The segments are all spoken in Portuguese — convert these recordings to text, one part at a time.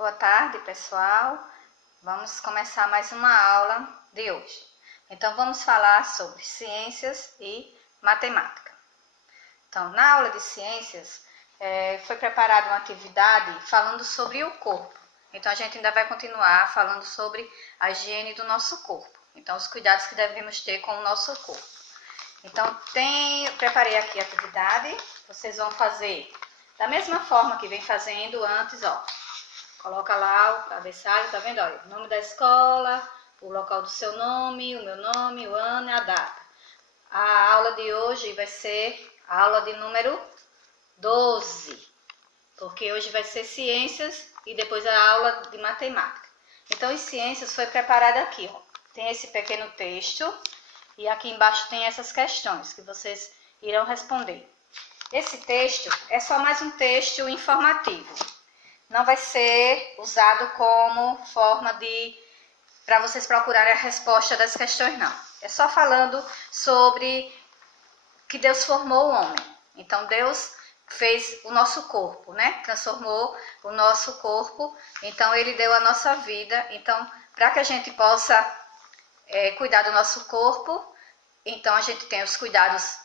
Boa tarde, pessoal. Vamos começar mais uma aula de hoje. Então, vamos falar sobre ciências e matemática. Então, na aula de ciências, foi preparada uma atividade falando sobre o corpo. Então, a gente ainda vai continuar falando sobre a higiene do nosso corpo. Então, os cuidados que devemos ter com o nosso corpo. Então, preparei aqui a atividade. Vocês vão fazer da mesma forma que vem fazendo antes, ó. Coloca lá o cabeçalho, tá vendo? Olha, o nome da escola, o local do seu nome, o meu nome, o ano e a data. A aula de hoje vai ser a aula de número 12, porque hoje vai ser ciências e depois a aula de matemática. Então, em ciências foi preparada aqui, ó. Tem esse pequeno texto e aqui embaixo tem essas questões que vocês irão responder. Esse texto é só mais um texto informativo. Não vai ser usado como forma para vocês procurarem a resposta das questões, não. É só falando sobre que Deus formou o homem. Então, Deus fez o nosso corpo, né? Transformou o nosso corpo. Então, Ele deu a nossa vida. Então, para que a gente possa cuidar do nosso corpo, então a gente tem os cuidados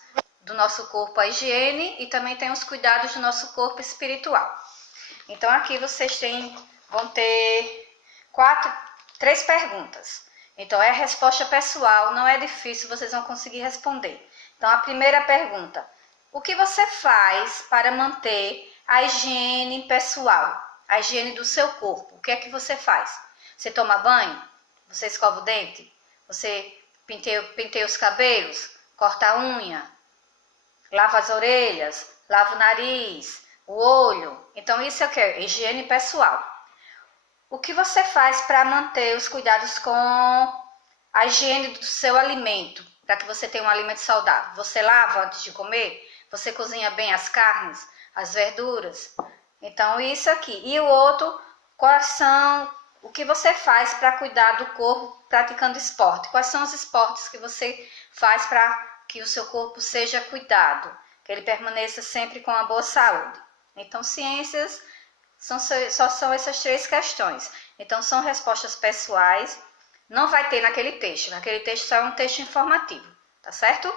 do nosso corpo, a higiene, e também tem os cuidados do nosso corpo espiritual. Então, aqui vocês vão ter 3 perguntas. Então, é a resposta pessoal, não é difícil, vocês vão conseguir responder. Então, a primeira pergunta: o que você faz para manter a higiene pessoal, a higiene do seu corpo? O que é que você faz? Você toma banho? Você escova o dente? Você penteia os cabelos? Corta a unha? Lava as orelhas? Lava o nariz? O olho? Então, isso é o que? Higiene pessoal. O que você faz para manter os cuidados com a higiene do seu alimento, para que você tenha um alimento saudável? Você lava antes de comer? Você cozinha bem as carnes, as verduras? Então, isso aqui. E o outro, o que você faz para cuidar do corpo praticando esporte? Quais são os esportes que você faz para que o seu corpo seja cuidado, que ele permaneça sempre com uma boa saúde? Então, ciências só são essas 3 questões. Então, são respostas pessoais. Não vai ter naquele texto. Naquele texto só é um texto informativo, tá certo?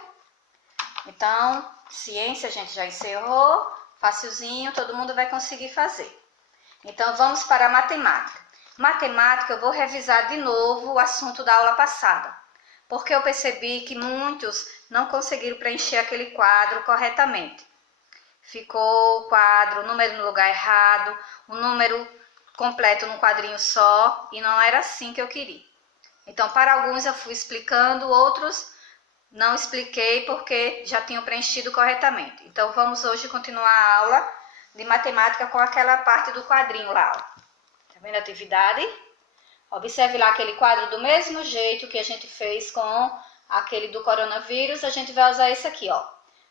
Então, ciência a gente já encerrou. Facilzinho, todo mundo vai conseguir fazer. Então, vamos para a matemática. Matemática, eu vou revisar de novo o assunto da aula passada, porque eu percebi que muitos não conseguiram preencher aquele quadro corretamente. Ficou o quadro, o número no lugar errado, o número completo num quadrinho só, e não era assim que eu queria. Então, para alguns eu fui explicando, outros não expliquei porque já tinham preenchido corretamente. Então, vamos hoje continuar a aula de matemática com aquela parte do quadrinho lá, ó. Tá vendo a atividade? Observe lá aquele quadro do mesmo jeito que a gente fez com aquele do coronavírus, a gente vai usar esse aqui, ó.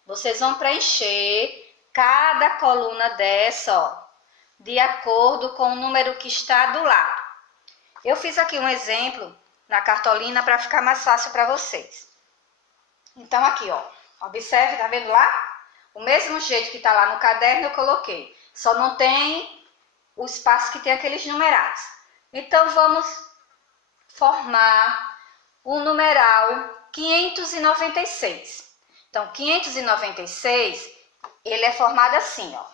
Vocês vão preencher cada coluna dessa, ó, de acordo com o número que está do lado. Eu fiz aqui um exemplo na cartolina para ficar mais fácil para vocês. Então, aqui, ó, observe, tá vendo lá? O mesmo jeito que tá lá no caderno eu coloquei. Só não tem o espaço que tem aqueles numerados. Então, vamos formar o numeral 596. Então, 596... ele é formado assim, ó.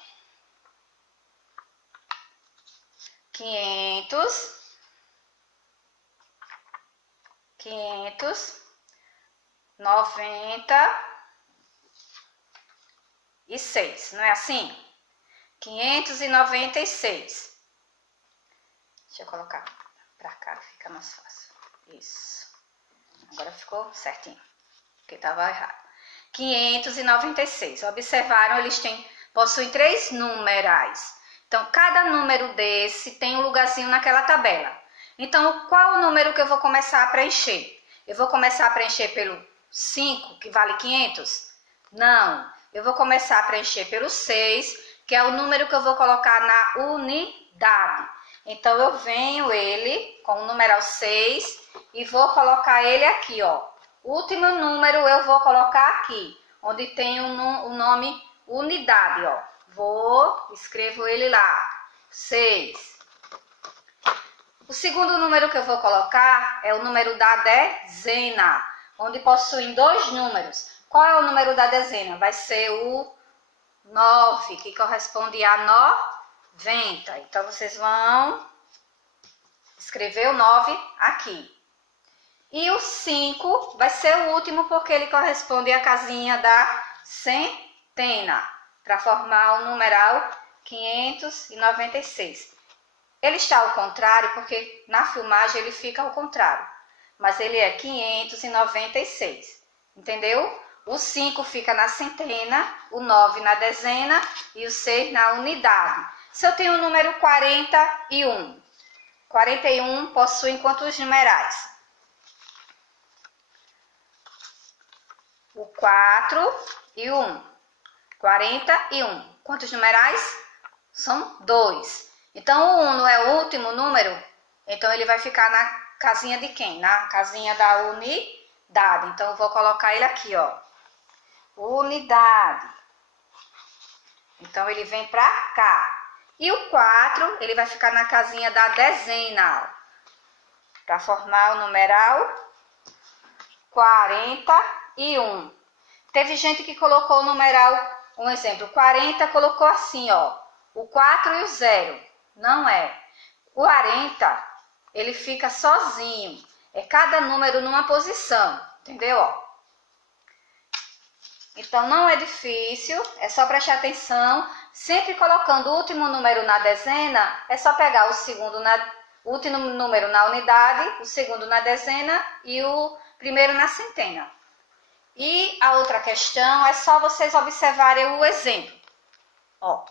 596, não é assim? 596. Deixa eu colocar pra cá, fica mais fácil. Isso. Agora ficou certinho, porque estava errado. 596. Observaram? Eles possuem 3 numerais. Então, cada número desse tem um lugarzinho naquela tabela. Então, qual o número que eu vou começar a preencher? Eu vou começar a preencher pelo 5, que vale 500? Não. Eu vou começar a preencher pelo 6, que é o número que eu vou colocar na unidade. Então, eu venho ele com o numeral 6 e vou colocar ele aqui, ó. O último número eu vou colocar aqui, onde tem o nome unidade, ó. Escrevo ele lá, 6. O segundo número que eu vou colocar é o número da dezena, onde possuem dois números. Qual é o número da dezena? Vai ser o 9, que corresponde a 90. Então, vocês vão escrever o 9 aqui. E o 5 vai ser o último, porque ele corresponde à casinha da centena, para formar o numeral 596. Ele está ao contrário, porque na filmagem ele fica ao contrário, mas ele é 596, entendeu? O 5 fica na centena, o 9 na dezena e o 6 na unidade. Se eu tenho o número 41, 41 possui quantos numerais? O 4 e o 1. 41. Quantos numerais? São 2. Então, o 1 não é o último número, então ele vai ficar na casinha de quem? Na casinha da unidade. Então, eu vou colocar ele aqui, ó. Unidade. Então, ele vem pra cá. E o 4, ele vai ficar na casinha da dezena, para formar o numeral 41. Teve gente que colocou o numeral, um exemplo, 40 colocou assim, ó, o 4 e o 0. Não é. O 40, ele fica sozinho. É cada número numa posição, entendeu? Ó. Então, não é difícil, é só prestar atenção. Sempre colocando o último número na dezena, é só pegar o último número na unidade, o segundo na dezena e o primeiro na centena. E a outra questão é só vocês observarem o exemplo. Ó,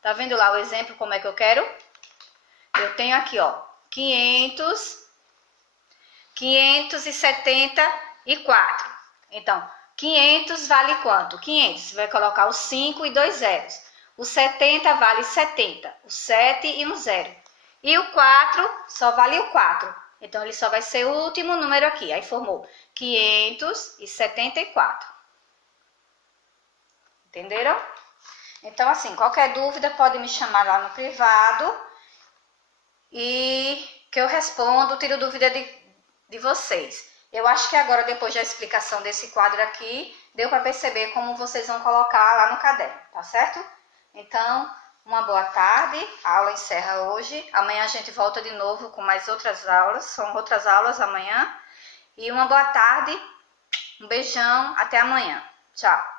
tá vendo lá o exemplo como é que eu quero? Eu tenho aqui, ó, 574. Então, 500 vale quanto? 500, você vai colocar o 5 e 2 zeros. O 70 vale 70, o 7 e um 0. E o 4 só vale o 4. Então, ele só vai ser o último número aqui. Aí, formou 574. Entenderam? Então, assim, qualquer dúvida pode me chamar lá no privado e que eu respondo, tiro dúvida de vocês. Eu acho que agora, depois da explicação desse quadro aqui, deu para perceber como vocês vão colocar lá no caderno, tá certo? Então, uma boa tarde, a aula encerra hoje. Amanhã a gente volta de novo com mais outras aulas, são outras aulas amanhã. E uma boa tarde, um beijão, até amanhã. Tchau!